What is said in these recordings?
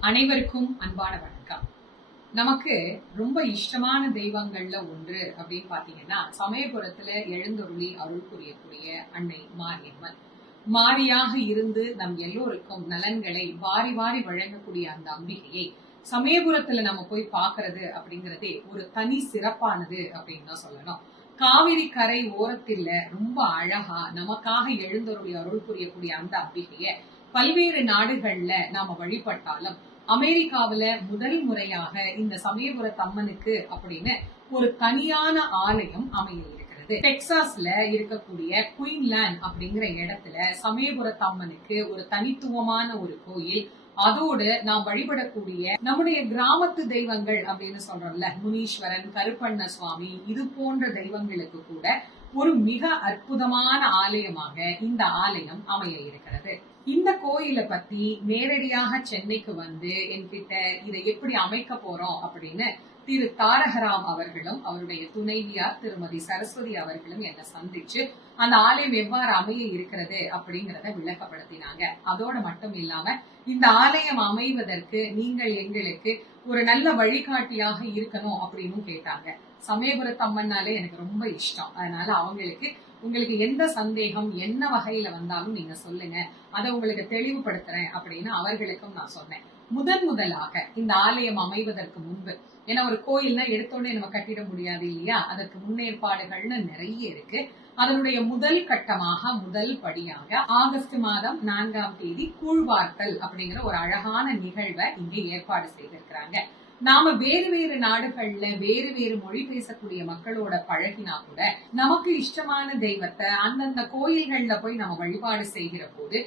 அனைவருக்கும் அன்பான வணக்கம். நமக்கு ரொம்ப இஷ்டமான தெய்வங்கள்ல ஒன்று அப்படின்னு பாத்தீங்கன்னா, சமயபுரத்துல எழுந்தருளி அருள் புரியக்கூடிய அன்னை மாரியம்மன். மாரியாக இருந்து நம் எல்லோருக்கும் நலன்களை வாரி வாரி வழங்கக்கூடிய அந்த அம்பிகையை சமயபுரத்துல நம்ம போய் பாக்குறது அப்படிங்கறதே ஒரு தனி சிறப்பானது அப்படின்னு தான் சொல்லணும். காவிரி கரை ஓரத்தில் ரொம்ப அழகா நமக்காக எழுந்தருளி அருள் புரியக்கூடிய அந்த அம்பிகைய பல்வேறு நாடுகள்ல நாம வழிபட்டாலும் அமெரிக்காவில முதல் முறையாக இந்த சமயபுரத்து அம்மனுக்கு அப்படின்னு ஒரு தனியான ஆலயம் அமைய இருக்கிறது. டெக்சாஸ்ல இருக்கக்கூடிய குயின்லேண்ட் அப்படிங்கிற இடத்துல சமயபுரத்து அம்மனுக்கு ஒரு தனித்துவமான ஒரு கோயில். அதோடு நாம் வழிபடக்கூடிய நம்முடைய கிராமத்து தெய்வங்கள் அப்படின்னு சொல்றோம்ல, முனீஸ்வரன், கருப்பண்ண சுவாமி, இது போன்ற தெய்வங்களுக்கு கூட ஒரு மிக அற்புதமான ஆலயமாக இந்த ஆலயம் அமைய இருக்கிறது. இந்த கோயிலை பத்தி நேரடியாக சென்னைக்கு வந்து என்கிட்ட இதை எப்படி அமைக்க போறோம் அப்படின்னு திரு தாரகராம் அவர்களும் அவருடைய துணைவியார் திருமதி சரஸ்வதி அவர்களும் என்னை சந்திச்சு அந்த ஆலயம் எவ்வாறு அமைய இருக்கிறது அப்படிங்கறத விளக்கப்படுத்தினாங்க. அதோட மட்டும் இல்லாம இந்த ஆலயம் அமைவதற்கு நீங்கள் எங்களுக்கு ஒரு நல்ல வழிகாட்டியாக இருக்கணும் அப்படின்னு கேட்டாங்க. சமயபுரத்து அம்மன்னாலே எனக்கு ரொம்ப இஷ்டம். அதனால உங்களுக்கு எந்த சந்தேகம் என்ன வகையில வந்தாலும் நீங்க சொல்லுங்க, அதை உங்களுக்கு தெளிவுபடுத்துறேன் அப்படின்னு அவர்களுக்கும் நான் சொன்னேன். முதலாக இந்த ஆலயம் அமைவதற்கு முன்பு, ஏன்னா ஒரு கோயில்னா எடுத்தோடனே நம்ம கட்டிட முடியாது இல்லையா, அதற்கு முன்னேற்பாடுகள்னு நிறைய இருக்கு. அதனுடைய முதல் கட்டமாக முதல் படியாக ஆகஸ்ட் மாதம் 4ஆம் தேதி கூழ்வார்த்தல் அப்படிங்கிற ஒரு அழகான நிகழ்வை இங்கே ஏற்பாடு செய்திருக்கிறாங்க. நாம வேறு வேறு நாடுகள்ல வேறு வேறு மொழி பேசக்கூடிய மக்களோட பழகினா கூட நமக்கு இஷ்டமான தெய்வத்தை அந்தந்த கோயில்கள்ல போய் நம்ம வழிபாடு செய்கிற போது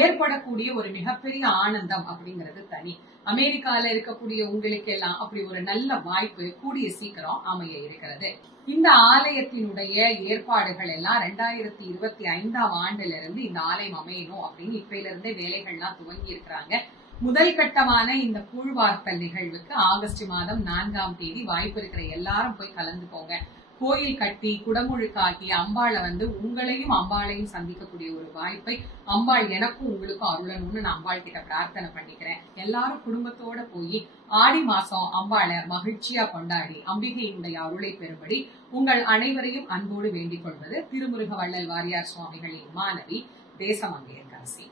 ஏற்படக்கூடிய ஒரு மிகப்பெரிய ஆனந்தம் அப்படிங்கிறது தனி. அமெரிக்கால இருக்கக்கூடிய உங்களுக்கு எல்லாம் அப்படி ஒரு நல்ல வாய்ப்பு கூடிய சீக்கிரம் அமைய இருக்கிறது. இந்த ஆலயத்தினுடைய ஏற்பாடுகள் எல்லாம் 2025ஆம் ஆண்டுல இருந்து இந்த ஆலயம் அமையணும் அப்படின்னு இப்பையில இருந்தே வேலைகள்லாம் துவங்கி இருக்கிறாங்க. முதல் கட்டமான இந்த கூழ்வார்த்தல் நிகழ்வுக்கு ஆகஸ்ட் மாதம் 4ஆம் தேதி வாய்ப்பு இருக்கிற எல்லாரும் போய் கலந்துக்கோங்க. கோயில் கட்டி குடமுழுக்காட்டி அம்பாளை உங்களையும் அம்பாளையும் சந்திக்கக்கூடிய ஒரு வாய்ப்பை அம்பாள் எனக்கும் உங்களுக்கும் அருளணும்னு நான் அம்பாள் கிட்ட பிரார்த்தனை பண்ணிக்கிறேன். எல்லாரும் குடும்பத்தோட போய் ஆடி மாசம் அம்பாளை மகிழ்ச்சியா கொண்டாடி அம்பிகையினுடைய அருளை பெறும்படி உங்கள் அனைவரையும் அன்போடு வேண்டிக் கொள்வது திருமுருக வள்ளல் வாரியார் சுவாமிகளின் மாணவி தேசமங்கையர்கரசி.